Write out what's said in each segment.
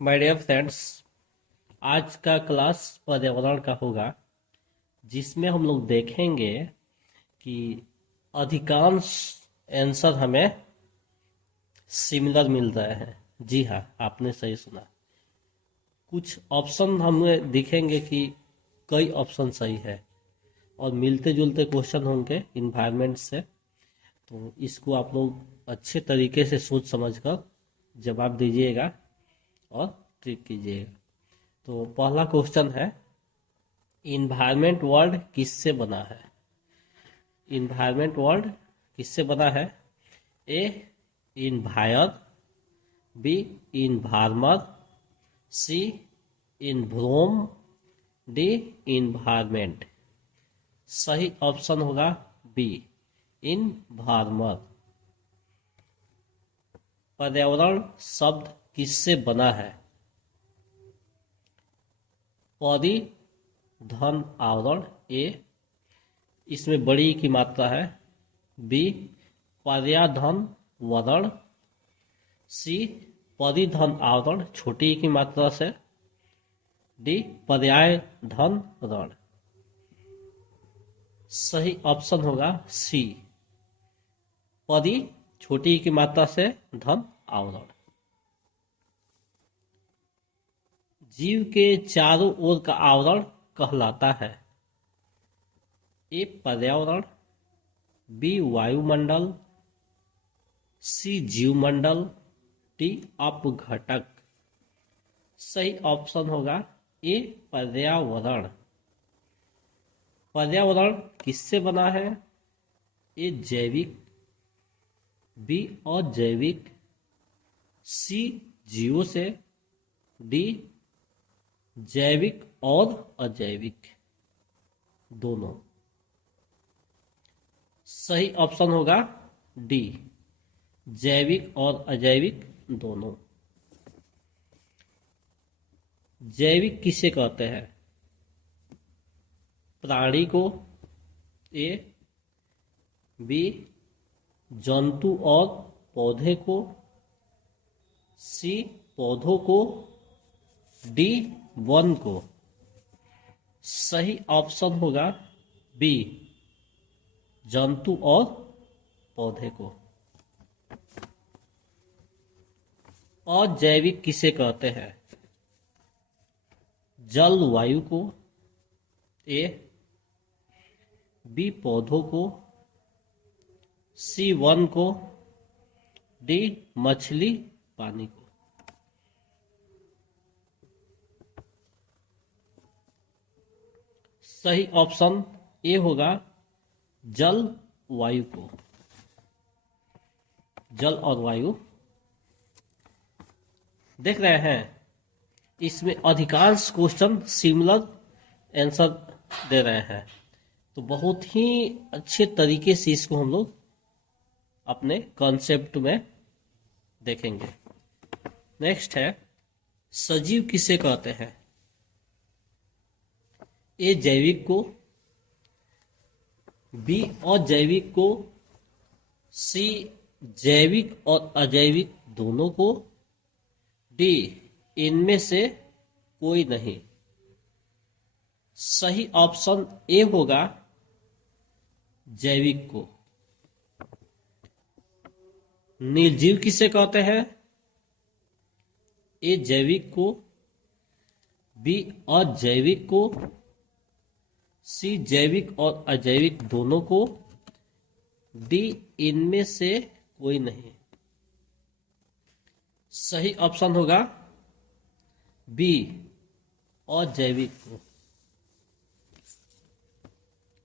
My dear friends, आज का class पर्यावरण का होगा, जिसमें हम लोग देखेंगे कि अधिकांश आंसर हमें सिमिलर मिल रहे हैं। जी हाँ, आपने सही सुना। कुछ ऑप्शन हमें दिखेंगे कि कई ऑप्शन सही है और मिलते जुलते क्वेश्चन होंगे इन्वायरमेंट से। तो इसको आप लोग अच्छे तरीके से सोच समझ कर जवाब दीजिएगा और ट्रिक कीजिएगा। तो पहला क्वेश्चन है, इन्वायरमेंट वर्ल्ड किससे बना है? इन्वायरमेंट वर्ल्ड किससे बना है? ए इन्वायर, बी इन्वार्मर, सी इन्व्रोम, डी इन्वायरमेंट। सही ऑप्शन होगा बी इन्वार्मर। पर्यावरण शब्द किससे बना है? पौधी धन आवरण, ए इसमें बड़ी की मात्रा है, बी पर्याधन वरण, सी परिधन आवरण छोटी की मात्रा से, डी पर्याय धन रण। सही ऑप्शन होगा सी परि छोटी की मात्रा से धन आवरण। जीव के चारों ओर का आवरण कहलाता है? ए पर्यावरण, बी वायुमंडल, सी जीवमंडल, डी अपघटक। सही ऑप्शन होगा ए पर्यावरण। पर्यावरण किससे बना है? ए जैविक, बी अजैविक, सी जीवों से, डी जैविक और अजैविक दोनों। सही ऑप्शन होगा डी जैविक और अजैविक दोनों। जैविक किसे कहते हैं? प्राणी को, ए बी जंतु और पौधे को, सी पौधों को, डी वन को। सही ऑप्शन होगा बी जंतु और पौधे को। अजैविक किसे कहते हैं? जल वायु को, ए बी पौधों को, सी वन को, डी मछली पानी को। सही ऑप्शन ए होगा जल वायु को। जल और वायु देख रहे हैं, इसमें अधिकांश क्वेश्चन सिमिलर आंसर दे रहे हैं। तो बहुत ही अच्छे तरीके से इसको हम लोग अपने कॉन्सेप्ट में देखेंगे। नेक्स्ट है, सजीव किसे कहते हैं? ए जैविक को, बी अजैविक को, सी जैविक और अजैविक दोनों को, डी इनमें से कोई नहीं। सही ऑप्शन ए होगा जैविक को। निर्जीव किसे कहते हैं? ए जैविक को, बी अजैविक को, सी जैविक और अजैविक दोनों को, डी इनमें से कोई नहीं। सही ऑप्शन होगा बी अजैविक को।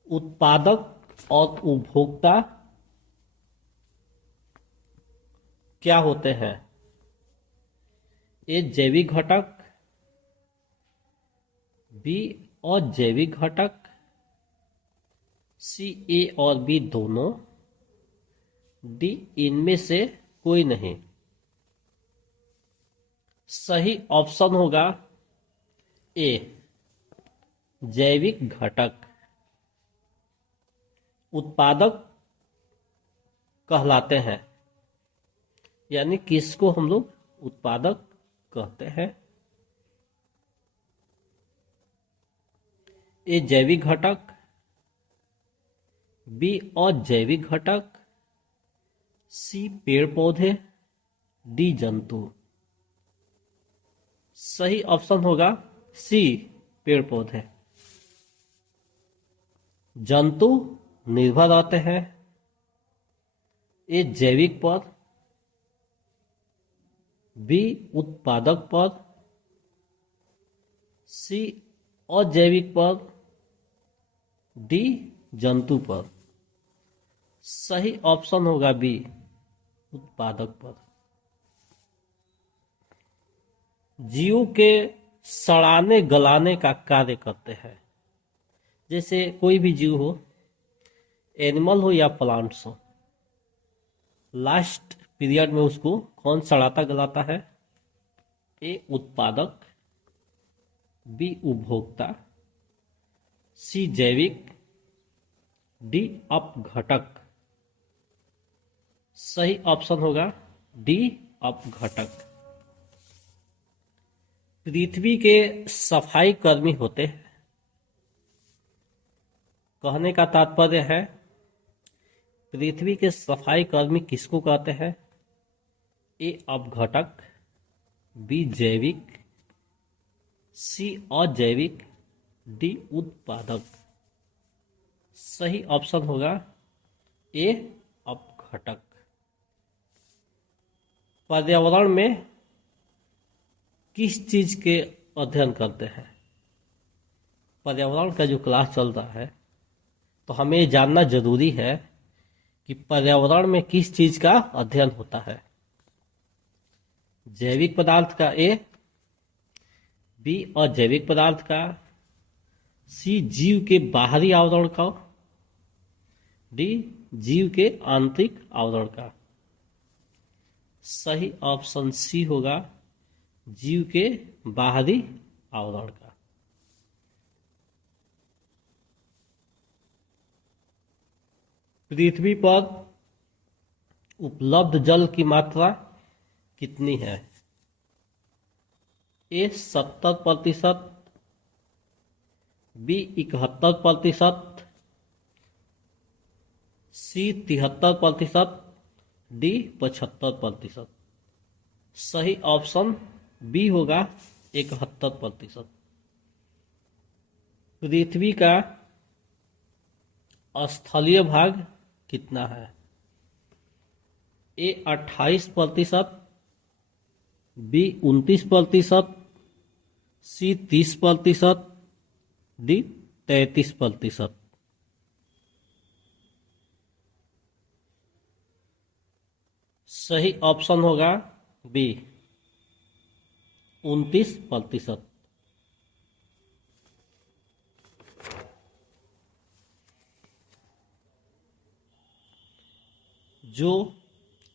उत्पादक और उपभोक्ता क्या होते हैं? ए जैविक घटक, बी अजैविक घटक, सी ए और बी दोनों, डी इनमें से कोई नहीं। सही ऑप्शन होगा ए जैविक घटक। उत्पादक कहलाते हैं, यानी किसको हम लोग उत्पादक कहते हैं? ए जैविक घटक, बी अजैविक घटक, सी पेड़ पौधे, डी जंतु। सही ऑप्शन होगा सी पेड़ पौधे। जंतु निर्भर रहते हैं। ए जैविक पद, बी उत्पादक पद, सी अजैविक पद, डी जंतु पद। सही ऑप्शन होगा बी उत्पादक पद। जीव के सड़ाने गलाने का कार्य करते हैं। जैसे कोई भी जीव हो, एनिमल हो या प्लांट्स हो, लास्ट पीरियड में उसको कौन सड़ाता गलाता है? ए उत्पादक, बी उपभोक्ता, सी जैविक, डी अपघटक। सही ऑप्शन होगा डी अपघटक। पृथ्वी के सफाई कर्मी होते हैं। कहने का तात्पर्य है पृथ्वी के सफाई कर्मी किसको कहते हैं? ए अपघटक, बी जैविक, सी अजैविक, डी उत्पादक। सही ऑप्शन होगा ए अपघटक। पर्यावरण में किस चीज के अध्ययन करते हैं? पर्यावरण का जो क्लास चल रहा है तो हमें ये जानना जरूरी है कि पर्यावरण में किस चीज का अध्ययन होता है। जैविक पदार्थ का ए, बी अजैविक पदार्थ का, सी जीव के बाहरी आवरण का, डी जीव के आंतरिक आवरण का। सही ऑप्शन सी होगा जीव के बाहरी आवरण का। पृथ्वी पर उपलब्ध जल की मात्रा कितनी है? ए 70%, बी 71%, सी 73%, डी 75%। सही ऑप्शन बी होगा 71%। पृथ्वी का स्थलीय भाग कितना है? ए 28%, बी 29%, सी 30%, डी 33%। सही ऑप्शन होगा बी 29%। जो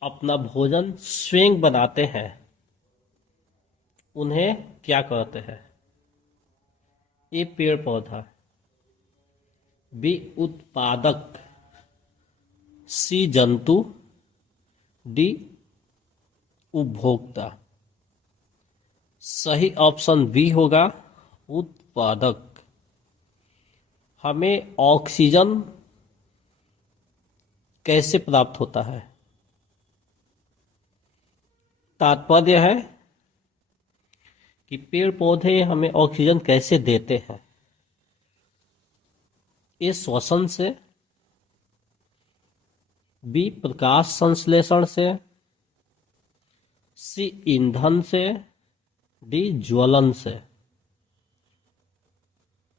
अपना भोजन स्वयं बनाते हैं उन्हें क्या कहते हैं? ए पेड़ पौधा, बी उत्पादक, सी जंतु, डी उपभोक्ता। सही ऑप्शन बी होगा उत्पादक। हमें ऑक्सीजन कैसे प्राप्त होता है? तात्पर्य है कि पेड़ पौधे हमें ऑक्सीजन कैसे देते हैं? ए श्वसन से, बी प्रकाश संश्लेषण से, सी ईंधन से, डी ज्वलन से।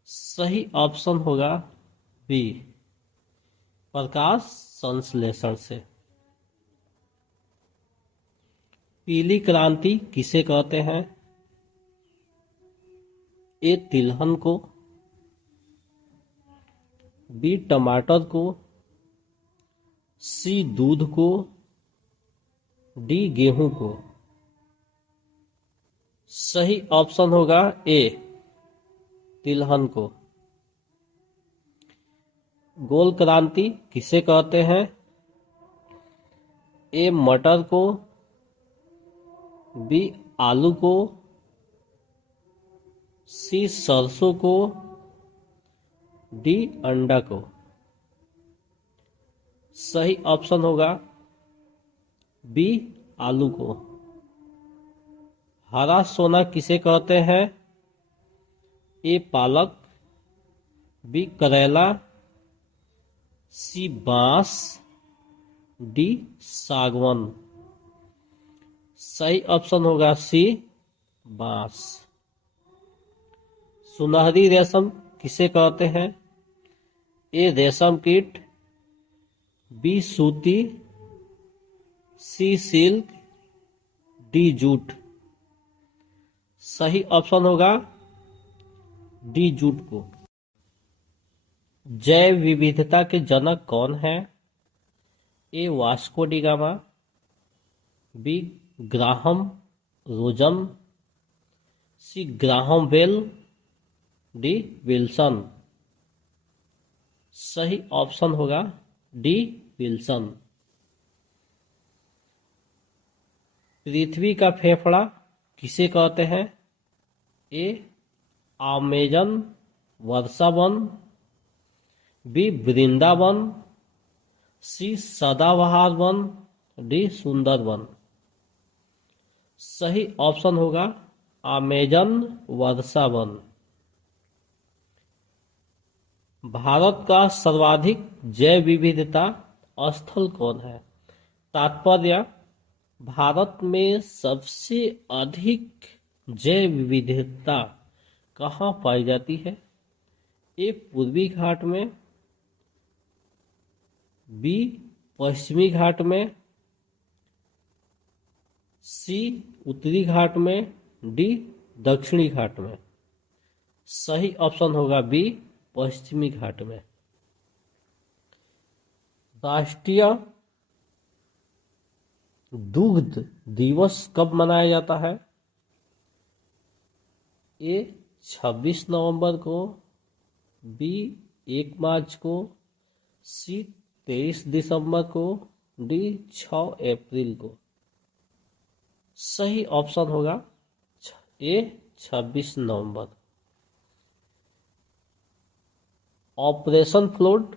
सही ऑप्शन होगा बी प्रकाश संश्लेषण से। पीली क्रांति किसे कहते हैं? ए तिलहन को, बी टमाटर को, सी दूध को, डी गेहूं को। सही ऑप्शन होगा ए तिलहन को। गोल क्रांति किसे कहते हैं? ए मटर को, बी आलू को, सी सरसों को, डी अंडा को। सही ऑप्शन होगा बी आलू को। हरा सोना किसे कहते हैं? ए पालक, बी करेला, सी बांस, डी सागवान। सही ऑप्शन होगा सी बांस। सुनहरी रेशम किसे कहते हैं? ए रेशम कीट, बी सूती, सी सिल्क, डी जूट। सही ऑप्शन होगा डी जूट को। जैव विविधता के जनक कौन है? A Vasco da Gama, B Graham रोजम, C Graham Bell, D Wilson. सही ऑप्शन होगा डी विल्सन। पृथ्वी का फेफड़ा किसे कहते हैं? ए अमेजन वर्षावन, बी वृंदावन, सी सदाबहार वन, डी सुंदर वन। सही ऑप्शन होगा अमेजन वर्षावन। भारत का सर्वाधिक जैव विविधता स्थल कौन है? तात्पर्य, भारत में सबसे अधिक जैव विविधता कहाँ पाई जाती है? ए पूर्वी घाट में, बी पश्चिमी घाट में, सी उत्तरी घाट में, डी दक्षिणी घाट में। सही ऑप्शन होगा बी पश्चिमी घाट में। राष्ट्रीय दुग्ध दिवस कब मनाया जाता है? ए 26 नवंबर को, बी 1 मार्च को, सी 23 दिसंबर को, डी 6 अप्रैल को। सही ऑप्शन होगा ए 26 नवंबर। ऑपरेशन फ्लड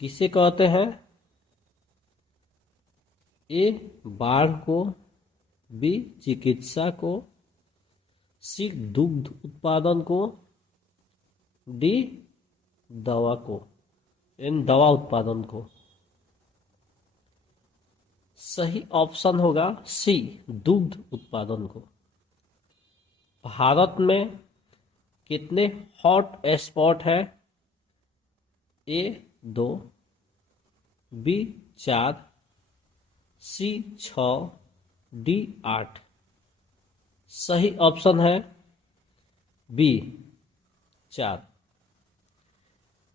किसे कहते हैं? ए बाढ़ को, बी चिकित्सा को, सी दुग्ध उत्पादन को, डी दवा को, इन दवा उत्पादन को। सही ऑप्शन होगा सी दुग्ध उत्पादन को। भारत में कितने हॉट स्पॉट है? ए 2, बी 4, सी 6, डी 8। सही ऑप्शन है बी 4।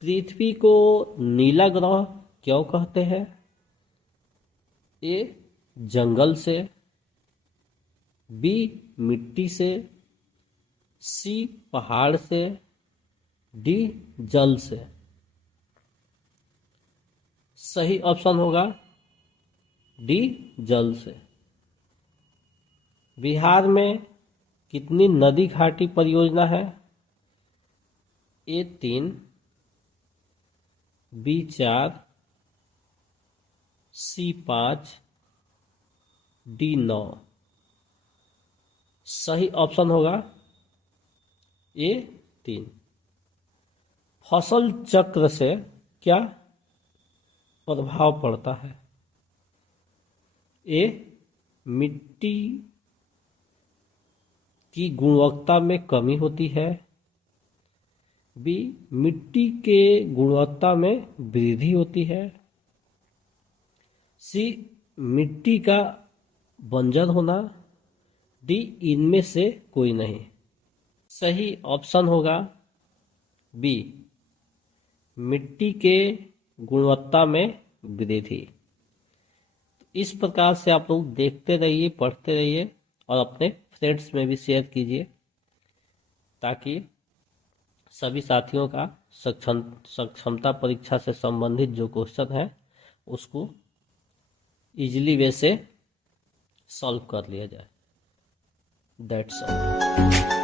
पृथ्वी को नीला ग्रह क्यों कहते हैं? ए जंगल से, बी मिट्टी से, सी पहाड़ से, डी जल से। सही ऑप्शन होगा डी जल से। बिहार में कितनी नदी घाटी परियोजना है? ए 3, बी 4, सी 5, डी 9। सही ऑप्शन होगा ए 3। फसल चक्र से क्या प्रभाव पड़ता है? ए मिट्टी की गुणवत्ता में कमी होती है, बी मिट्टी के गुणवत्ता में वृद्धि होती है, सी मिट्टी का बंजर होना, डी इनमें से कोई नहीं। सही ऑप्शन होगा बी मिट्टी के गुणवत्ता में वृद्धि। इस प्रकार से आप लोग देखते रहिए, पढ़ते रहिए और अपने फ्रेंड्स में भी शेयर कीजिए ताकि सभी साथियों का सक्षमता परीक्षा से संबंधित जो क्वेश्चन है उसको इजीली वे से सॉल्व कर लिया जाए। That's all.